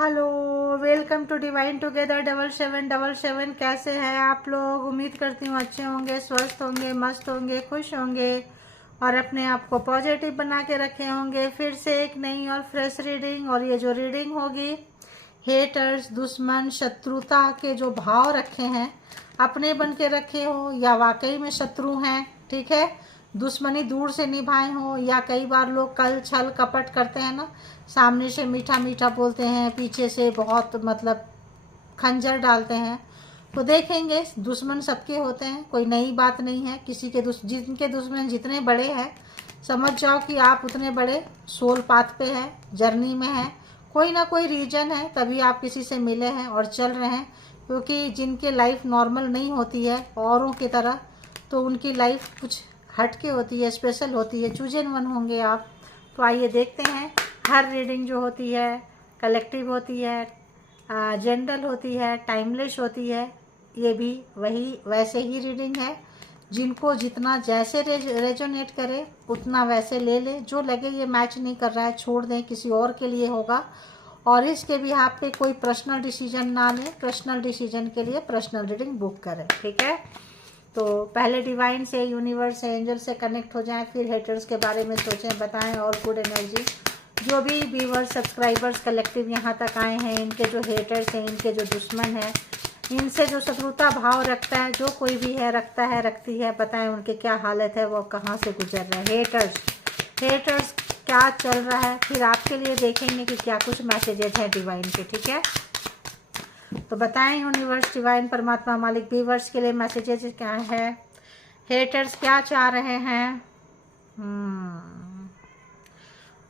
Hello, welcome to divine together 7777। कैसे हैं आप लोग? उम्मीद करती हूँ अच्छे होंगे, स्वस्थ होंगे, मस्त होंगे, खुश होंगे और अपने आप को पॉजिटिव बना के रखे होंगे। फिर से एक नई और फ्रेश रीडिंग। और ये जो रीडिंग होगी, हेटर्स, दुश्मन, शत्रुता के जो भाव रखे हैं, अपने बन के रखे हो या वाकई में शत्रु हैं, ठीक है। दुश्मनी दूर से निभाए हो या कई बार लोग कल छल कपट करते हैं ना, सामने से मीठा मीठा बोलते हैं, पीछे से बहुत मतलब खंजर डालते हैं। तो देखेंगे, दुश्मन सबके होते हैं, कोई नई बात नहीं है। किसी के जिनके दुश्मन जितने बड़े हैं, समझ जाओ कि आप उतने बड़े सोल पाथ पे हैं, जर्नी में हैं। कोई ना कोई रीजन है, तभी आप किसी से मिले हैं और चल रहे हैं। क्योंकि जिनके लाइफ नॉर्मल नहीं होती है औरों की तरह, तो उनकी लाइफ कुछ हटके होती है, स्पेशल होती है, चूजन वन होंगे आप। तो आइए देखते हैं। हर रीडिंग जो होती है कलेक्टिव होती है, जनरल होती है, टाइमलेस होती है। ये भी वही वैसे ही रीडिंग है। जिनको जितना जैसे रेजोनेट करे उतना वैसे ले ले। जो लगे ये मैच नहीं कर रहा है छोड़ दें, किसी और के लिए होगा। और इसके भी आप पे कोई पर्सनल डिसीजन ना लें। पर्सनल डिसीजन के लिए पर्सनल रीडिंग बुक करें, ठीक है। तो पहले डिवाइन से, यूनिवर्स से, एंजल से कनेक्ट हो जाएं, फिर हेटर्स के बारे में सोचें, बताएं। और गुड एनर्जी जो भी व्यूअर्स, सब्सक्राइबर्स कलेक्टिव यहाँ तक आए हैं, इनके जो हेटर्स हैं, इनके जो दुश्मन हैं, इनसे जो शत्रुता भाव रखता है, जो कोई भी है, रखता है, रखती है, बताएं उनकी क्या हालत है, वो कहाँ से गुजर रहे हैं। हेटर्स क्या चल रहा है, फिर आपके लिए देखेंगे कि क्या कुछ मैसेजेज हैं डिवाइन के, ठीक है। तो बताएं यूनिवर्स, डिवाइन, परमात्मा, मालिक, व्यूअर्स के लिए मैसेजेज क्या है, हेटर्स क्या चाह रहे हैं।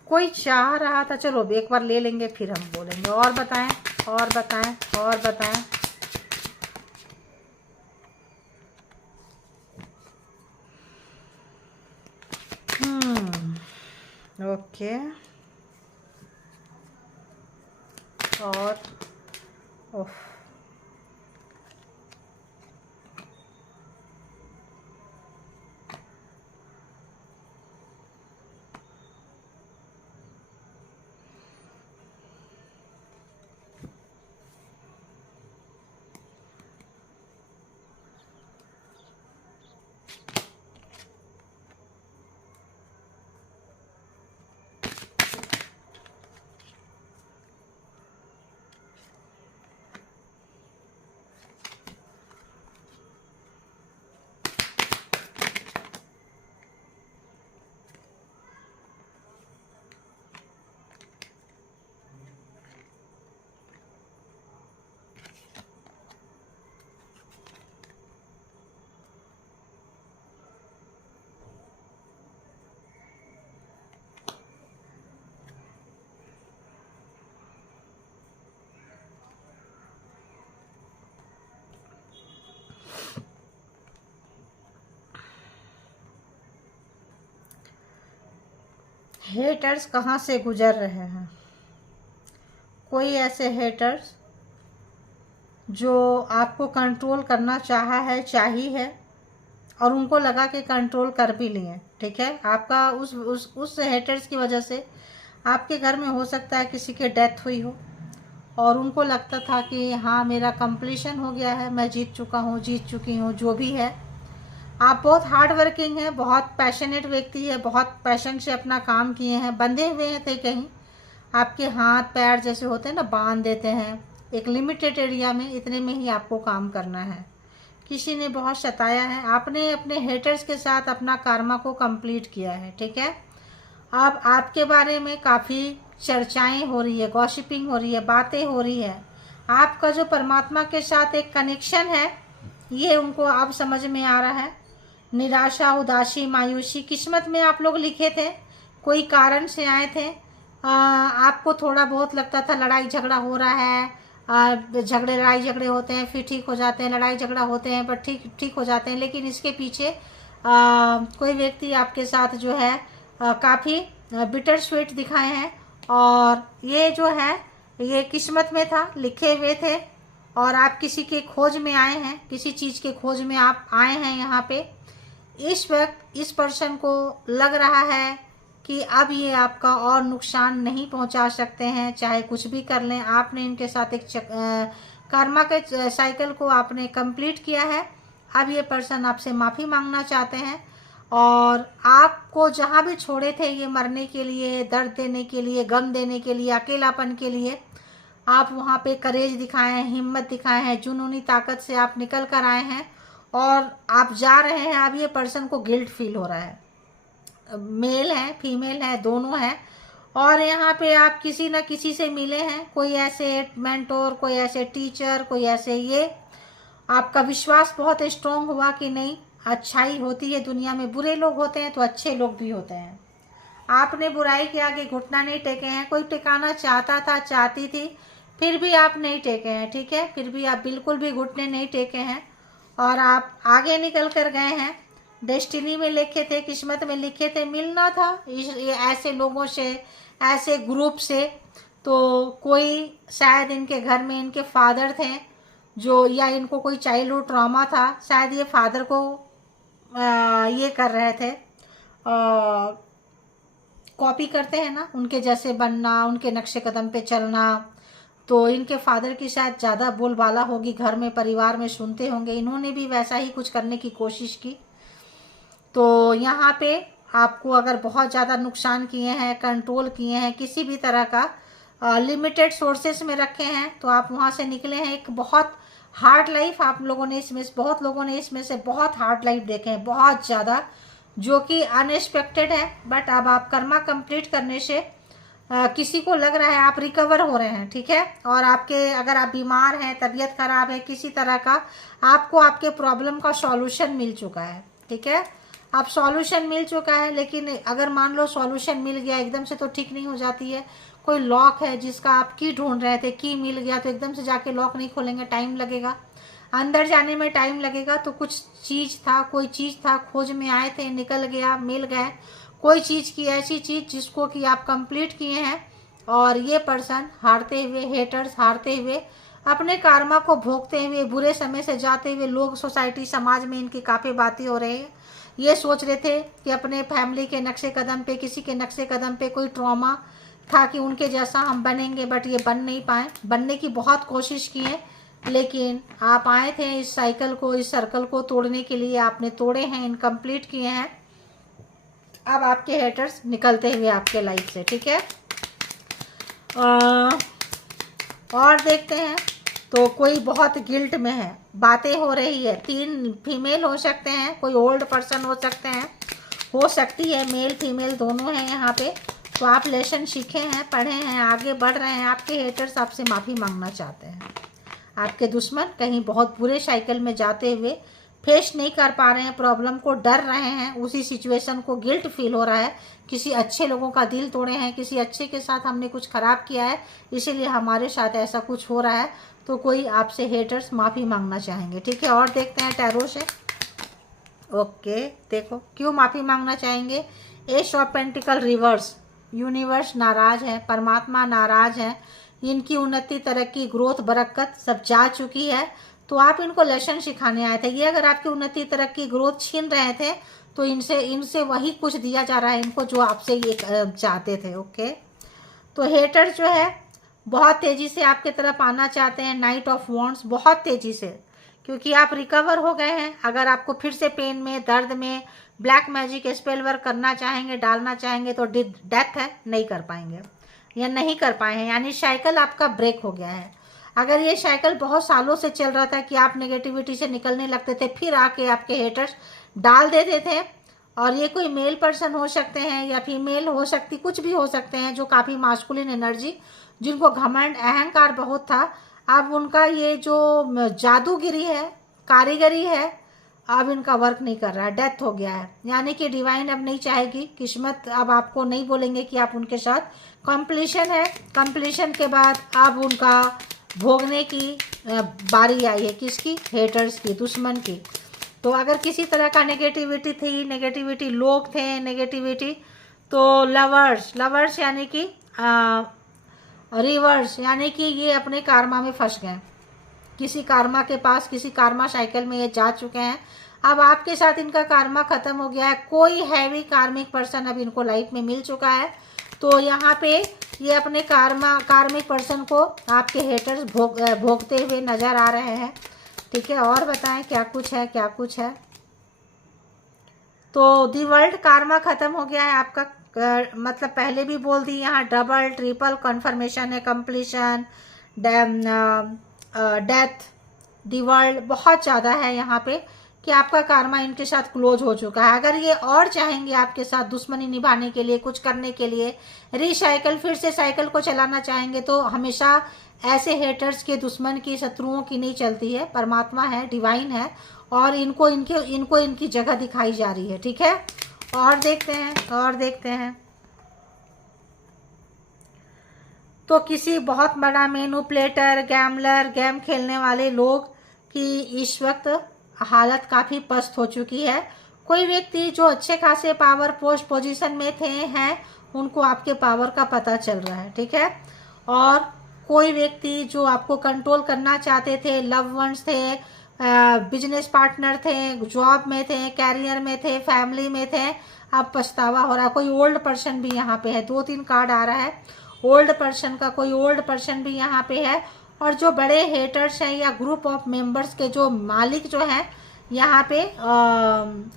कोई चाह रहा था, चलो एक बार ले लेंगे फिर हम बोलेंगे। और बताएं, और बताएं, और बताएं। ओके। और ओह, हेटर्स कहाँ से गुजर रहे हैं। कोई ऐसे हेटर्स जो आपको कंट्रोल करना चाहा है, चाहिए है, और उनको लगा कि कंट्रोल कर भी लिए, ठीक है। आपका उस हेटर्स की वजह से आपके घर में हो सकता है किसी की डेथ हुई हो, और उनको लगता था कि हाँ मेरा कंप्लीशन हो गया है, मैं जीत चुका हूँ, जीत चुकी हूँ, जो भी है। आप बहुत हार्ड वर्किंग हैं, बहुत पैशनेट व्यक्ति है, बहुत पैशन से अपना काम किए हैं, बंधे हुए हैं थे कहीं। आपके हाथ पैर जैसे होते हैं ना, बांध देते हैं एक लिमिटेड एरिया में, इतने में ही आपको काम करना है। किसी ने बहुत सताया है, आपने अपने हेटर्स के साथ अपना कर्मा को कंप्लीट किया है, ठीक है। अब आपके बारे में काफ़ी चर्चाएं हो रही है, गॉसिपिंग हो रही है, बातें हो रही है। आपका जो परमात्मा के साथ एक कनेक्शन है, ये उनको अब समझ में आ रहा है। निराशा, उदासी, मायूसी किस्मत में आप लोग लिखे थे, कोई कारण से आए थे। आपको थोड़ा बहुत लगता था लड़ाई झगड़ा हो रहा है, लड़ाई झगड़े होते हैं फिर ठीक हो जाते हैं, लड़ाई झगड़ा होते हैं पर ठीक हो जाते हैं। लेकिन इसके पीछे कोई व्यक्ति आपके साथ जो है काफ़ी बिटर स्वीट दिखाए हैं, और ये जो है ये किस्मत में था, लिखे हुए थे, और आप किसी के खोज में आए हैं, किसी चीज़ के खोज में आप आए हैं यहाँ पे। इस वक्त इस पर्सन को लग रहा है कि अब ये आपका और नुकसान नहीं पहुंचा सकते हैं, चाहे कुछ भी कर लें। आपने इनके साथ एक कर्मा के साइकिल को आपने कंप्लीट किया है। अब ये पर्सन आपसे माफ़ी मांगना चाहते हैं और आपको जहाँ भी छोड़े थे ये मरने के लिए, दर्द देने के लिए, गम देने के लिए, अकेलापन के लिए, आप वहाँ पे करेज दिखाए हैं, हिम्मत दिखाए हैं, जुनूनी ताकत से आप निकल कर आए हैं और आप जा रहे हैं। अब ये पर्सन को गिल्ट फील हो रहा है, मेल है फीमेल है दोनों हैं, और यहाँ पे आप किसी न किसी से मिले हैं, कोई ऐसे मेंटोर, कोई ऐसे टीचर, कोई ऐसे, ये आपका विश्वास बहुत स्ट्रोंग हुआ कि नहीं अच्छाई होती है दुनिया में, बुरे लोग होते हैं तो अच्छे लोग भी होते हैं। आपने बुराई के आगे घुटना नहीं टेके हैं। कोई टिकाना चाहता था, चाहती थी, फिर भी आप नहीं टेके हैं, ठीक है, फिर भी आप बिल्कुल भी घुटने नहीं टेके हैं और आप आगे निकल कर गए हैं। डेस्टिनी में लिखे थे, किस्मत में लिखे थे, मिलना था ऐसे लोगों से, ऐसे ग्रुप से। तो कोई शायद इनके घर में इनके फादर थे जो, या इनको कोई चाइल्डहुड ट्रॉमा था, शायद ये फादर को ये कर रहे थे, कॉपी करते हैं ना, उनके जैसे बनना, उनके नक्शे कदम पे चलना। तो इनके फादर की शायद ज़्यादा बोलबाला होगी घर में, परिवार में सुनते होंगे, इन्होंने भी वैसा ही कुछ करने की कोशिश की। तो यहाँ पे आपको अगर बहुत ज़्यादा नुकसान किए हैं, कंट्रोल किए हैं, किसी भी तरह का लिमिटेड सोर्सेस में रखे हैं, तो आप वहाँ से निकले हैं। एक बहुत हार्ड लाइफ आप लोगों ने इसमें, बहुत लोगों ने इसमें से बहुत हार्ड लाइफ देखे हैं, बहुत ज़्यादा, जो कि अनएक्सपेक्टेड है। बट अब आप कर्मा कंप्लीट करने से किसी को लग रहा है आप रिकवर हो रहे हैं, ठीक है। और आपके, अगर आप बीमार हैं, तबीयत खराब है किसी तरह का, आपको आपके प्रॉब्लम का सॉल्यूशन मिल चुका है, ठीक है। अब सॉल्यूशन मिल चुका है, लेकिन अगर मान लो सॉल्यूशन मिल गया, एकदम से तो ठीक नहीं हो जाती है। कोई लॉक है जिसका आप की ढूंढ रहे थे, की मिल गया तो एकदम से जाके लॉक नहीं खोलेंगे, टाइम लगेगा, अंदर जाने में टाइम लगेगा। तो कुछ चीज़ था, कोई चीज़ था, खोज में आए थे, निकल गया, मिल गए, कोई चीज़ की ऐसी चीज़ जिसको कि आप कंप्लीट किए हैं। और ये पर्सन हारते हुए, हेटर्स हारते हुए, अपने कर्मा को भोगते हुए, बुरे समय से जाते हुए, लोग सोसाइटी समाज में इनकी काफ़ी बातें हो रही है। ये सोच रहे थे कि अपने फैमिली के नक्शे कदम पे, किसी के नक्शे कदम पे कोई ट्रॉमा था कि उनके जैसा हम बनेंगे, बट ये बन नहीं पाए। बनने की बहुत कोशिश की है, लेकिन आप आए थे इस साइकिल को, इस सर्कल को तोड़ने के लिए, आपने तोड़े हैं, इनकम्प्लीट किए हैं। अब आपके हेटर्स निकलते हुए आपके लाइफ से, ठीक है। और देखते हैं, तो कोई बहुत गिल्ट में है, बातें हो रही है, 3 फीमेल हो सकते हैं, कोई ओल्ड पर्सन हो सकते हैं, हो सकती है मेल फीमेल दोनों हैं यहाँ पे। तो आप लेसन सीखे हैं, पढ़े हैं, आगे बढ़ रहे हैं। आपके हेटर्स आपसे माफ़ी मांगना चाहते हैं। आपके दुश्मन कहीं बहुत बुरे साइकिल में जाते हुए फेस नहीं कर पा रहे हैं, प्रॉब्लम को डर रहे हैं, उसी सिचुएशन को गिल्ट फील हो रहा है, किसी अच्छे लोगों का दिल तोड़े हैं, किसी अच्छे के साथ हमने कुछ खराब किया है, इसीलिए हमारे साथ ऐसा कुछ हो रहा है। तो कोई आपसे हेटर्स माफ़ी मांगना चाहेंगे, ठीक है। और देखते हैं टैरो से। ओके, देखो क्यों माफ़ी मांगना चाहेंगे। S of pentacle reverse, universe नाराज है, परमात्मा नाराज है, इनकी उन्नति, तरक्की, ग्रोथ, बरकत सब जा चुकी है। तो आप इनको लेसन सिखाने आए थे। ये अगर आपकी उन्नति, तरक्की, ग्रोथ छीन रहे थे, तो इनसे वही कुछ दिया जा रहा है इनको जो आपसे ये चाहते थे। ओके, तो हेटर जो है बहुत तेज़ी से आपके तरफ आना चाहते हैं। नाइट ऑफ वॉन्ड्स, बहुत तेज़ी से, क्योंकि आप रिकवर हो गए हैं। अगर आपको फिर से पेन में, दर्द में ब्लैक मैजिक स्पेल वर्क करना चाहेंगे, डालना चाहेंगे, तो डेथ है, नहीं कर पाएंगे या नहीं कर पाए हैं, यानी साइकिल आपका ब्रेक हो गया है। अगर ये साइकिल बहुत सालों से चल रहा था कि आप नेगेटिविटी से निकलने लगते थे, फिर आके आपके हेटर्स डाल देते थे, और ये कोई मेल पर्सन हो सकते हैं या फीमेल हो सकती, कुछ भी हो सकते हैं, जो काफ़ी मास्कुलिन एनर्जी, जिनको घमंड, अहंकार बहुत था। अब उनका ये जो जादूगिरी है, कारीगरी है, अब इनका वर्क नहीं कर रहा है, डेथ हो गया है। यानी कि डिवाइन अब नहीं चाहेगी, किस्मत अब आपको नहीं बोलेंगे कि आप उनके साथ, कंप्लीशन है। कंप्लीशन के बाद अब उनका भोगने की बारी आई है, किसकी, हेटर्स की, दुश्मन की। तो अगर किसी तरह का नेगेटिविटी थी, नेगेटिविटी लोग थे, नेगेटिविटी, तो लवर्स यानी कि रिवर्स, यानी कि ये अपने कार्मा में फंस गए, किसी कार्मा के पास, किसी कार्मा साइकिल में ये जा चुके हैं। अब आपके साथ इनका कार्मा खत्म हो गया है। कोई हैवी कार्मिक पर्सन अब इनको लाइफ में मिल चुका है। तो यहाँ पे ये अपने कार्मिक पर्सन को आपके हेटर्स भोगते हुए नजर आ रहे हैं। ठीक है, और बताएं क्या कुछ है, क्या कुछ है। तो दी वर्ल्ड कार्मा खत्म हो गया है आपका। मतलब पहले भी बोल दी, यहाँ डबल ट्रिपल कन्फर्मेशन है, कंप्लीशन, डेथ, दी वर्ल्ड बहुत ज़्यादा है यहाँ पे कि आपका कार्मा इनके साथ क्लोज हो चुका है। अगर ये और चाहेंगे आपके साथ दुश्मनी निभाने के लिए, कुछ करने के लिए, रिसाइकल फिर से साइकिल को चलाना चाहेंगे, तो हमेशा ऐसे हेटर्स के, दुश्मन की, शत्रुओं की नहीं चलती है। परमात्मा है, डिवाइन है, और इनको इनकी जगह दिखाई जा रही है। ठीक है, और देखते हैं, और देखते हैं। तो किसी बहुत बड़ा मैनिपुलेटर, गैमलर, गेम खेलने वाले लोग की इस वक्त हालत काफ़ी पस्त हो चुकी है। कोई व्यक्ति जो अच्छे खासे पावर पोजीशन में हैं, उनको आपके पावर का पता चल रहा है। ठीक है, और कोई व्यक्ति जो आपको कंट्रोल करना चाहते थे, लव वंस थे, बिजनेस पार्टनर थे, जॉब में थे, कैरियर में थे, फैमिली में थे, अब पछतावा हो रहा है। कोई ओल्ड पर्सन भी यहाँ पे है, 2-3 कार्ड आ रहा है ओल्ड पर्सन का। कोई ओल्ड पर्सन भी यहाँ पे है, और जो बड़े हेटर्स हैं या ग्रुप ऑफ मेंबर्स के जो मालिक जो हैं यहाँ पे,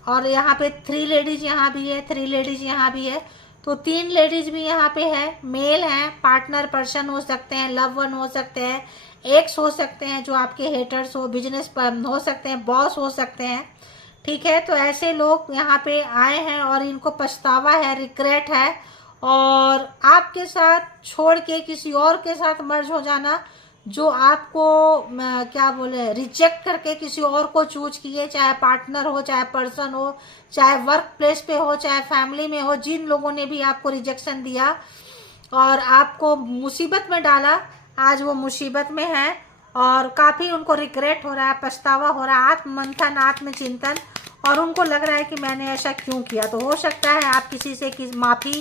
और यहाँ पे 3 लेडीज यहाँ भी है, 3 लेडीज यहाँ भी है। तो 3 लेडीज भी यहाँ पे है, मेल हैं, पार्टनर पर्सन हो सकते हैं, लव वन हो सकते हैं, एक्स हो सकते हैं जो आपके हेटर्स हो, बिजनेस हो सकते हैं, बॉस हो सकते हैं। ठीक है, तो ऐसे लोग यहाँ पे आए हैं और इनको पछतावा है, रिग्रेट है, और आपके साथ छोड़ के किसी और के साथ मर्ज हो जाना, जो आपको क्या बोले, रिजेक्ट करके किसी और को चूज किए, चाहे पार्टनर हो, चाहे पर्सन हो, चाहे वर्क प्लेस पे हो, चाहे फैमिली में हो, जिन लोगों ने भी आपको रिजेक्शन दिया और आपको मुसीबत में डाला, आज वो मुसीबत में है और काफ़ी उनको रिग्रेट हो रहा है, पछतावा हो रहा है, आत्ममंथन, आत्मचिंतन, और उनको लग रहा है कि मैंने ऐसा क्यों किया। तो हो सकता है आप किसी से माफ़ी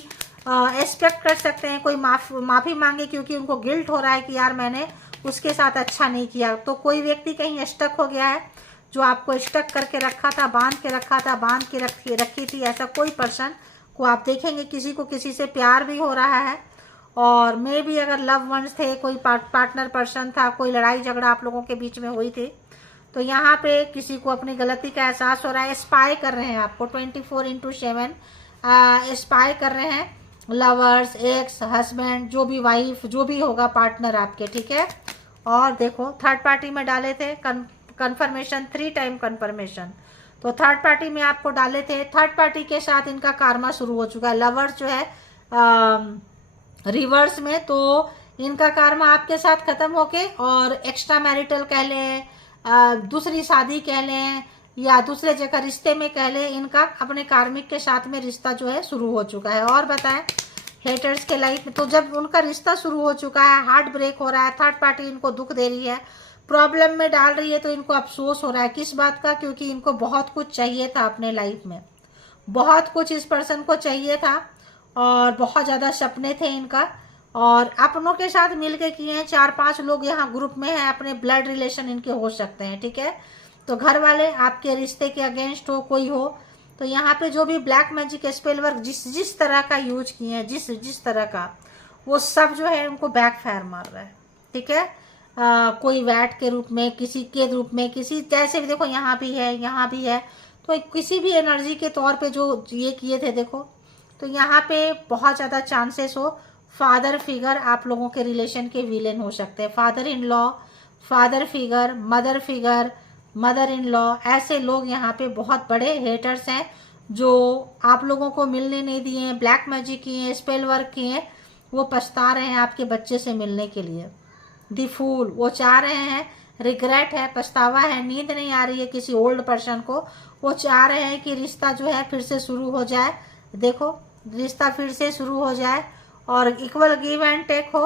एक्सपेक्ट कर सकते हैं, कोई माफ़ी मांगे, क्योंकि उनको गिल्ट हो रहा है कि यार मैंने उसके साथ अच्छा नहीं किया। तो कोई व्यक्ति कहीं स्टक हो गया है, जो आपको स्टक करके रखा था, बांध के रखा था, बांध के रखी थी, ऐसा कोई पर्सन को आप देखेंगे। किसी को किसी से प्यार भी हो रहा है, और मे भी अगर लव वंस थे, कोई पार्टनर पर्सन था, कोई लड़ाई झगड़ा आप लोगों के बीच में हुई थी, तो यहाँ पे किसी को अपनी गलती का एहसास हो रहा है। स्पाई कर रहे हैं आपको 24/7 स्पाई कर रहे हैं, लवर्स, एक्स, हस्बैंड, जो भी वाइफ, जो भी होगा पार्टनर आपके। ठीक है, और देखो थर्ड पार्टी में डाले थे कन्फर्मेशन, 3 टाइम कन्फर्मेशन, तो थर्ड पार्टी में आपको डाले थे। थर्ड पार्टी के साथ इनका कार्मा शुरू हो चुका है। लवर्स जो है रिवर्स में, तो इनका कार्मा आपके साथ खत्म होके, और एक्स्ट्रा मैरिटल कह लें, दूसरी शादी कह लें, या दूसरे जगह रिश्ते में कह लें, इनका अपने कार्मिक के साथ में रिश्ता जो है शुरू हो चुका है। और बताएं हेटर्स के लाइफ में, तो जब उनका रिश्ता शुरू हो चुका है, हार्ट ब्रेक हो रहा है, थर्ड पार्टी इनको दुख दे रही है, प्रॉब्लम में डाल रही है, तो इनको अफसोस हो रहा है। किस बात का? क्योंकि इनको बहुत कुछ चाहिए था अपने लाइफ में, बहुत कुछ इस पर्सन को चाहिए था, और बहुत ज़्यादा सपने थे इनका, और अपनों के साथ मिलके किए हैं। 4-5 लोग यहाँ ग्रुप में हैं, अपने ब्लड रिलेशन इनके हो सकते हैं। ठीक है, तो घर वाले आपके रिश्ते के अगेंस्ट हो, कोई हो, तो यहाँ पे जो भी ब्लैक मैजिक स्पेल वर्क जिस तरह का यूज किए हैं, जिस तरह का, वो सब जो है उनको बैक फायर मार रहा है। ठीक है, कोई वैट के रूप में, किसी के रूप में, किसी जैसे भी, देखो यहाँ भी है, यहाँ भी है, तो किसी भी एनर्जी के तौर पे जो ये किए थे, देखो, तो यहाँ पे बहुत ज़्यादा चांसेस हो फादर फिगर आप लोगों के रिलेशन के विलेन हो सकते हैं। Father in law, father figure, mother in law, ऐसे लोग यहाँ पे बहुत बड़े हेटर्स हैं जो आप लोगों को मिलने नहीं दिए हैं, ब्लैक मैजिक किए हैं, स्पेल वर्क किए हैं, वो पछता रहे हैं आपके बच्चे से मिलने के लिए। दी फूल, वो चाह रहे हैं, रिग्रेट है, पछतावा है, नींद नहीं आ रही है किसी ओल्ड पर्सन को, वो चाह रहे हैं कि रिश्ता जो है फिर से शुरू हो जाए। देखो, रिश्ता फिर से शुरू हो जाए और इक्वल गिव एंड टेक हो,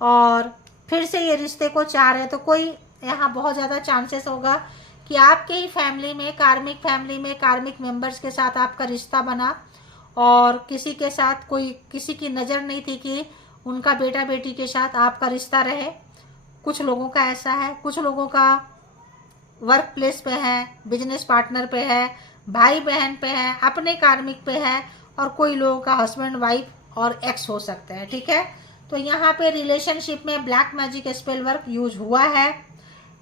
और फिर से ये रिश्ते को चाह रहे हैं। तो कोई यहाँ बहुत ज़्यादा चांसेस होगा कि आपके ही फैमिली में, कार्मिक मेंबर्स के साथ आपका रिश्ता बना, और किसी के साथ किसी की नज़र नहीं थी कि उनका बेटा बेटी के साथ आपका रिश्ता रहे। कुछ लोगों का ऐसा है, कुछ लोगों का वर्क प्लेस पे है, बिजनेस पार्टनर पे है, भाई बहन पे है, अपने कार्मिक पे है, और कोई लोगों का हस्बैंड वाइफ और एक्स हो सकता है। ठीक है, तो यहाँ पे रिलेशनशिप में black magic spell work use हुआ है,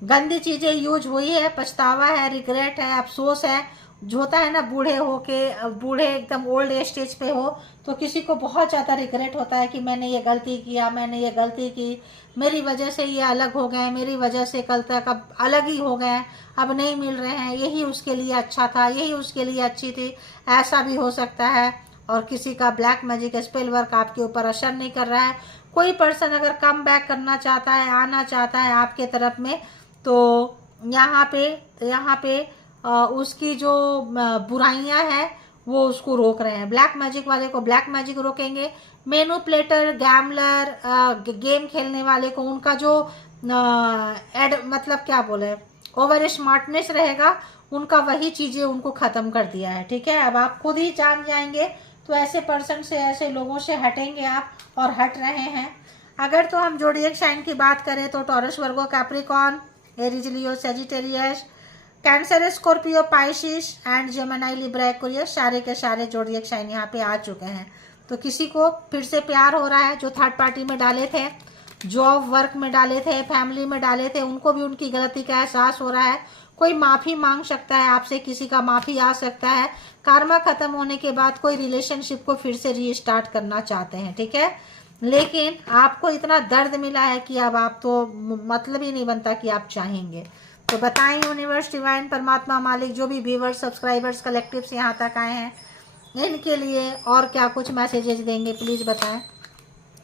गंदी चीजें यूज हुई है, पछतावा है, रिग्रेट है, अफसोस है। जो होता है ना, बूढ़े एकदम ओल्ड स्टेज पे हो तो किसी को बहुत ज़्यादा रिग्रेट होता है कि मैंने ये गलती किया, मैंने ये गलती की, मेरी वजह से ये अलग हो गए, मेरी वजह से कल तक अब अलग ही हो गए, अब नहीं मिल रहे हैं, यही उसके लिए अच्छा था, यही उसके लिए अच्छी थी, ऐसा भी हो सकता है। और किसी का ब्लैक मैजिक स्पेल वर्क आपके ऊपर असर नहीं कर रहा है। कोई पर्सन अगर कम बैक करना चाहता है, आना चाहता है आपके तरफ में, तो यहाँ पे उसकी जो बुराइयां हैं वो उसको रोक रहे हैं। ब्लैक मैजिक वाले को ब्लैक मैजिक रोकेंगे, मैनिपुलेटर, गैमलर, गेम खेलने वाले को उनका जो मतलब क्या बोले, ओवर स्मार्टनेस रहेगा उनका, वही चीज़ें उनको ख़त्म कर दिया है। ठीक है, अब आप खुद ही जान जाएंगे, तो ऐसे पर्सन से, ऐसे लोगों से हटेंगे आप, और हट रहे हैं। अगर तो हम जोडिएक साइन की बात करें तो taurus, Virgo, Capricorn, Aries, Leo, Sagittarius, cancer, Scorpio, Pisces and Gemini, Libra, Aquarius, सारे के सारे जोडिएक साइन यहाँ पे आ चुके हैं। तो किसी को फिर से प्यार हो रहा है, जो थर्ड पार्टी में डाले थे, जॉब वर्क में डाले थे, फैमिली में डाले थे, उनको भी उनकी गलती का एहसास हो रहा है। कोई माफ़ी मांग सकता है आपसे, किसी का माफ़ी आ सकता है। कार्मा ख़त्म होने के बाद कोई रिलेशनशिप को फिर से रीस्टार्ट करना चाहते हैं। ठीक है, लेकिन आपको इतना दर्द मिला है कि अब आप तो मतलब ही नहीं बनता कि आप चाहेंगे। तो बताएं यूनिवर्स, डिवाइन, परमात्मा, मालिक, जो भी व्यूवर्स, सब्सक्राइबर्स, कलेक्टिव्स यहाँ तक आए हैं, इनके लिए और क्या कुछ मैसेजेस देंगे, प्लीज़ बताएं।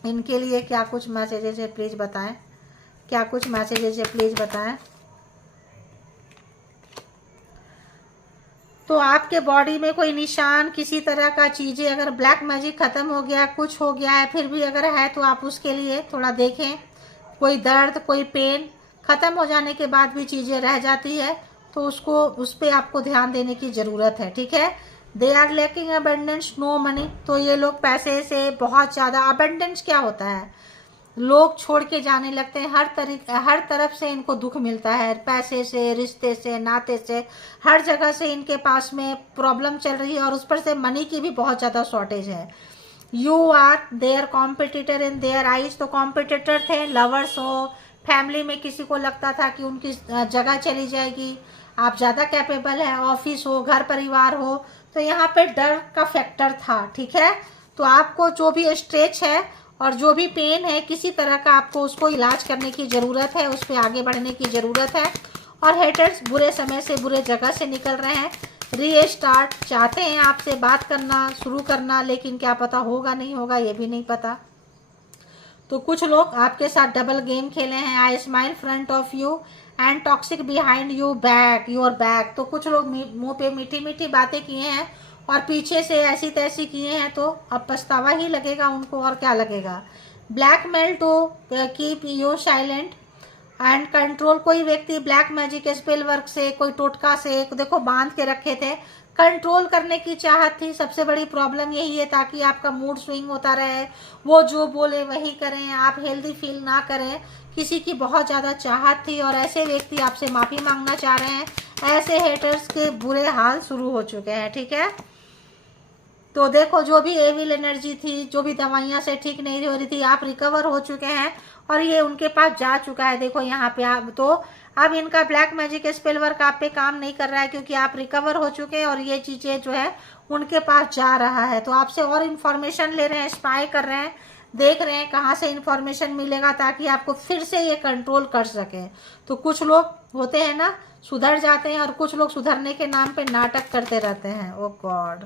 इनके लिए क्या कुछ मैसेजेस है, प्लीज़ बताएं। क्या कुछ मैसेजेस है, प्लीज़ बताएं। तो आपके बॉडी में कोई निशान, किसी तरह का चीज़ें, अगर ब्लैक मैजिक ख़त्म हो गया, कुछ हो गया है, फिर भी अगर है तो आप उसके लिए थोड़ा देखें। कोई दर्द, कोई पेन ख़त्म हो जाने के बाद भी चीज़ें रह जाती है, तो उस पर आपको ध्यान देने की ज़रूरत है। ठीक है, they are lacking abundance, no money, तो ये लोग पैसे से बहुत ज़्यादा, अबेंडेंस क्या होता है, लोग छोड़ के जाने लगते हैं, हर तरफ से इनको दुख मिलता है, पैसे से, रिश्ते से, नाते से, हर जगह से इनके पास में प्रॉब्लम चल रही है, और उस पर से मनी की भी बहुत ज़्यादा शॉर्टेज है। You are their competitor in their eyes, तो कॉम्पिटिटर थे, लवर्स हो, फैमिली में किसी को लगता था कि उनकी जगह चली जाएगी, आप ज़्यादा कैपेबल है, ऑफिस हो, घर परिवार हो, तो यहाँ पे डर का फैक्टर था। ठीक है, तो आपको जो भी स्ट्रेच है और जो भी पेन है, किसी तरह का आपको उसको इलाज करने की ज़रूरत है, उस पर आगे बढ़ने की ज़रूरत है। और हेटर्स बुरे समय से, बुरे जगह से निकल रहे हैं, रीस्टार्ट चाहते हैं आपसे बात करना, शुरू करना, लेकिन क्या पता होगा नहीं होगा, ये भी नहीं पता। तो कुछ लोग आपके साथ डबल गेम खेले हैं, आई smile front of you and toxic behind you back, your back, तो कुछ लोग मुंह पे मीठी मीठी बातें किए हैं और पीछे से ऐसी तैसी किए हैं, तो अब पछतावा ही लगेगा उनको, और क्या लगेगा। Blackmail to keep you silent and control, कोई व्यक्ति ब्लैक मैजिक स्पेल वर्क से, कोई टोटका से देखो बांध के रखे थे, कंट्रोल करने की चाहत थी। सबसे बड़ी प्रॉब्लम यही है, ताकि आपका मूड स्विंग होता रहे, वो जो बोले वही करें, आप हेल्दी फील ना करें, किसी की बहुत ज़्यादा चाहत थी, और ऐसे व्यक्ति आपसे माफ़ी मांगना चाह रहे हैं। ऐसे हेटर्स के बुरे हाल शुरू हो चुके हैं। ठीक है, तो देखो जो भी एविल एनर्जी थी, जो भी दवाइयाँ से ठीक नहीं हो रही थी, आप रिकवर हो चुके हैं, और ये उनके पास जा चुका है। देखो यहाँ पे आप, तो अब इनका ब्लैक मैजिक स्पेल वर्क आप पे काम नहीं कर रहा है, क्योंकि आप रिकवर हो चुके हैं, और ये चीज़ें जो है उनके पास जा रहा है। तो आपसे और इन्फॉर्मेशन ले रहे हैं, स्पाई कर रहे हैं, देख रहे हैं कहाँ से इन्फॉर्मेशन मिलेगा, ताकि आपको फिर से ये कंट्रोल कर सके। तो कुछ लोग होते हैं ना, सुधर जाते हैं, और कुछ लोग सुधरने के नाम पे नाटक करते रहते हैं। ओ गॉड,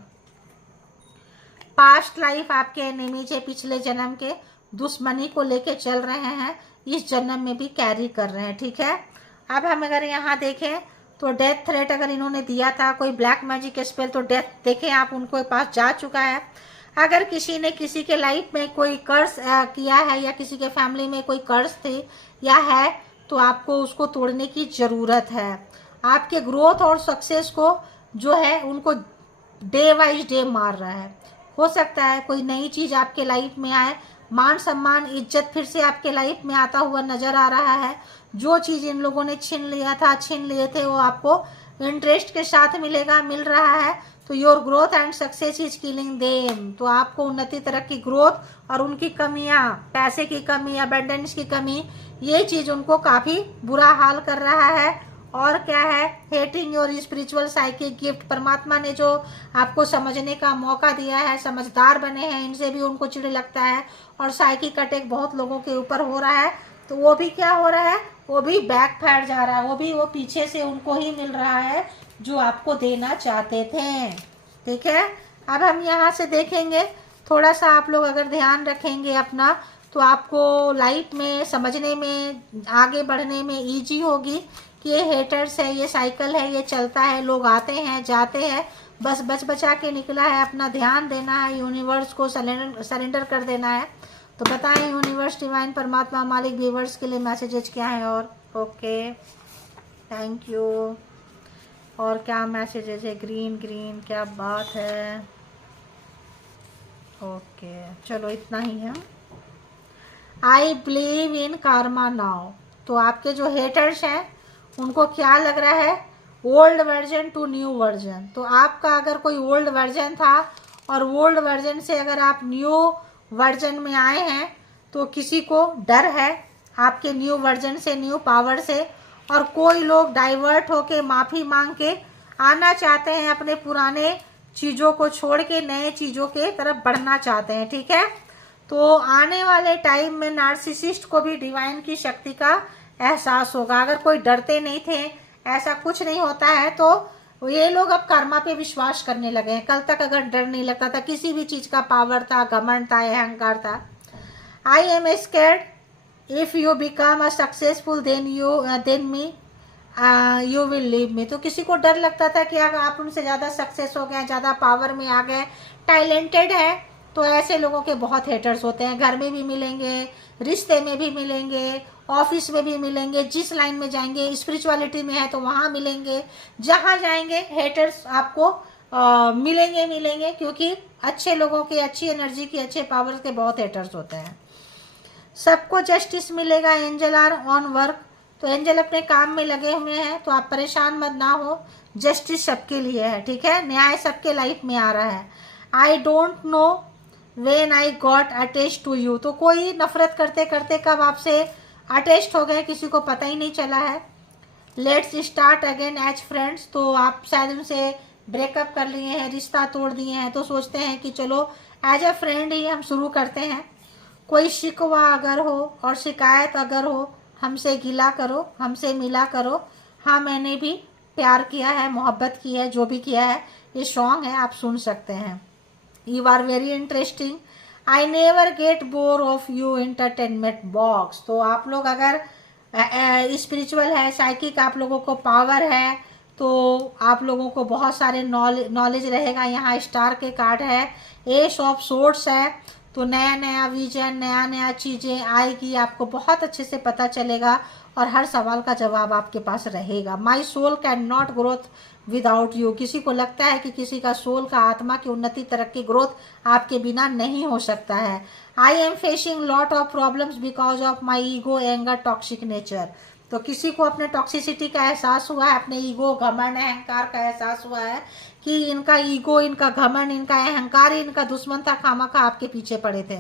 पास्ट लाइफ आपके एनिमीज है, पिछले जन्म के दुश्मनी को लेके चल रहे हैं, इस जन्म में भी कैरी कर रहे हैं। ठीक है, अब हम अगर यहाँ देखें तो डेथ थ्रेट अगर इन्होंने दिया था, कोई ब्लैक मैजिक स्पेल, तो डेथ देखें आप उनको पास जा चुका है। अगर किसी ने किसी के लाइफ में कोई कर्स किया है, या किसी के फैमिली में कोई कर्स थी या है, तो आपको उसको तोड़ने की ज़रूरत है। आपके ग्रोथ और सक्सेस को जो है उनको डे वाइज डे मार रहा है। हो सकता है कोई नई चीज़ आपके लाइफ में आए, मान सम्मान इज्जत फिर से आपके लाइफ में आता हुआ नजर आ रहा है। जो चीज इन लोगों ने छीन लिए थे वो आपको इंटरेस्ट के साथ मिल रहा है। तो your growth and success is killing them. तो आपको उन्नति, तरक्की, ग्रोथ और उनकी कमियां, पैसे की कमी, अबंडेंस की कमी, ये चीज उनको काफी बुरा हाल कर रहा है। और क्या है, hating your spiritual psychic gift. परमात्मा ने जो आपको समझने का मौका दिया है, समझदार बने हैं, इनसे भी उनको चिढ़ लगता है। और साइकिक अटैक बहुत लोगों के ऊपर हो रहा है, तो वो भी क्या हो रहा है, वो भी बैकफायर जा रहा है, वो पीछे से उनको ही मिल रहा है जो आपको देना चाहते थे। ठीक है, अब हम यहाँ से देखेंगे, थोड़ा सा आप लोग अगर ध्यान रखेंगे अपना, तो आपको लाइफ में समझने में, आगे बढ़ने में ईजी होगी कि ये हेटर्स है, ये साइकिल है, ये चलता है, लोग आते हैं जाते हैं, बस बचा के निकला है। अपना ध्यान देना है, यूनिवर्स को सरेंडर कर देना है। तो बताएं यूनिवर्स, डिवाइन, परमात्मा, मालिक, व्यूवर्स के लिए मैसेजेस क्या है। और ओके, थैंक यू। और क्या मैसेजेस है, ग्रीन, क्या बात है। ओके, चलो इतना ही है। I believe in Karma now. तो आपके जो हेटर्स हैं उनको क्या लग रहा है, old version two new version. तो आपका अगर कोई ओल्ड वर्जन था और ओल्ड वर्जन से अगर आप न्यू वर्जन में आए हैं, तो किसी को डर है आपके न्यू वर्जन से, न्यू पावर से। और कोई लोग डाइवर्ट होके माफ़ी मांग के आना चाहते हैं, अपने पुराने चीज़ों को छोड़ के नए चीज़ों के तरफ बढ़ना चाहते हैं। ठीक है, तो आने वाले टाइम में नार्सिसिस्ट को भी डिवाइन की शक्ति का एहसास होगा। अगर कोई डरते नहीं थे, ऐसा कुछ नहीं होता है, तो ये लोग अब कर्मा पे विश्वास करने लगे हैं। कल तक अगर डर नहीं लगता था, किसी भी चीज का पावर था, घमंड था, अहंकार था। I am scared if you become a successful than me you will leave me. तो किसी को डर लगता था कि अगर आप उनसे ज़्यादा सक्सेस हो गए, ज़्यादा पावर में आ गए, टैलेंटेड है, तो ऐसे लोगों के बहुत हेटर्स होते हैं। घर में भी मिलेंगे, रिश्ते में भी मिलेंगे, ऑफिस में भी मिलेंगे, जिस लाइन में जाएंगे, स्पिरिचुअलिटी में है तो वहाँ मिलेंगे, जहाँ जाएंगे हेटर्स आपको मिलेंगे, क्योंकि अच्छे लोगों के, अच्छी एनर्जी की, अच्छे पावर्स के बहुत हेटर्स होते हैं। सबको जस्टिस मिलेगा, एंजल आर ऑन वर्क। तो एंजल अपने काम में लगे हुए हैं, तो आप परेशान मत ना हो, जस्टिस सबके लिए है। ठीक है, न्याय सबके लाइफ में आ रहा है। I don't know when I got attached to you. तो कोई नफरत करते करते कब आपसे अटैच्ड हो गए, किसी को पता ही नहीं चला है। Let's start again as friends. तो आप शायद उनसे ब्रेकअप कर लिए हैं, रिश्ता तोड़ दिए हैं, तो सोचते हैं कि चलो एज अ फ्रेंड ही हम शुरू करते हैं। कोई शिकवा अगर हो और शिकायत अगर हो, हमसे गिला करो, हमसे मिला करो। हाँ, मैंने भी प्यार किया है, मोहब्बत की है, जो भी किया है। ये सॉन्ग है, आप सुन सकते हैं। You are very interesting, I never get bore of you entertainment box. तो आप लोग अगर स्पिरिचुअल है, साइकिक, आप लोगों को पावर है, तो आप लोगों को बहुत सारे नॉलेज रहेगा। यहाँ स्टार के कार्ड है, एस ऑफ सोर्ड्स है, तो नया नया विजन, नया नया चीज़ें आएगी, आपको बहुत अच्छे से पता चलेगा और हर सवाल का जवाब आपके पास रहेगा। My soul can not growth without you. किसी को लगता है कि किसी का सोल का, आत्मा की उन्नति, तरक्की, ग्रोथ आपके बिना नहीं हो सकता है। I am facing lot of problems because of my ego, anger, toxic nature. तो किसी को अपने टॉक्सिसिटी का एहसास हुआ है, अपने ईगो, घमंड, अहंकार का एहसास हुआ है कि इनका ईगो, इनका घमंड, इनका अहंकार ही इनका दुश्मन था, खामखा आपके पीछे पड़े थे।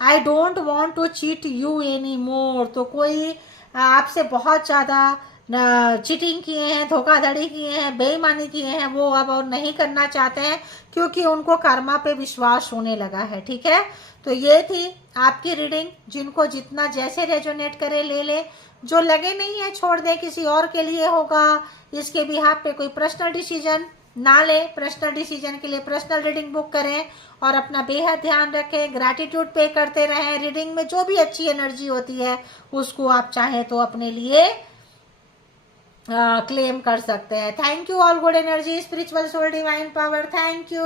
I don't want to cheat you any more. तो कोई आपसे बहुत ज़्यादा चीटिंग किए हैं, धोखाधड़ी किए हैं, बेईमानी किए हैं, वो अब और नहीं करना चाहते हैं, क्योंकि उनको कर्मा पे विश्वास होने लगा है। ठीक है, तो ये थी आपकी रीडिंग। जिनको जितना जैसे रेजोनेट करे ले ले, जो लगे नहीं है छोड़ दे, किसी और के लिए होगा। इसके बिहाफ पे कोई पर्सनल डिसीजन ना ले। पर्सनल डिसीजन के लिए पर्सनल रीडिंग बुक करें और अपना बेहद ध्यान रखें, ग्रैटिट्यूड पे करते रहें। रीडिंग में जो भी अच्छी एनर्जी होती है उसको आप चाहें तो अपने लिए क्लेम कर सकते हैं। Thank you all, good energy, spiritual soul, divine power, thank you.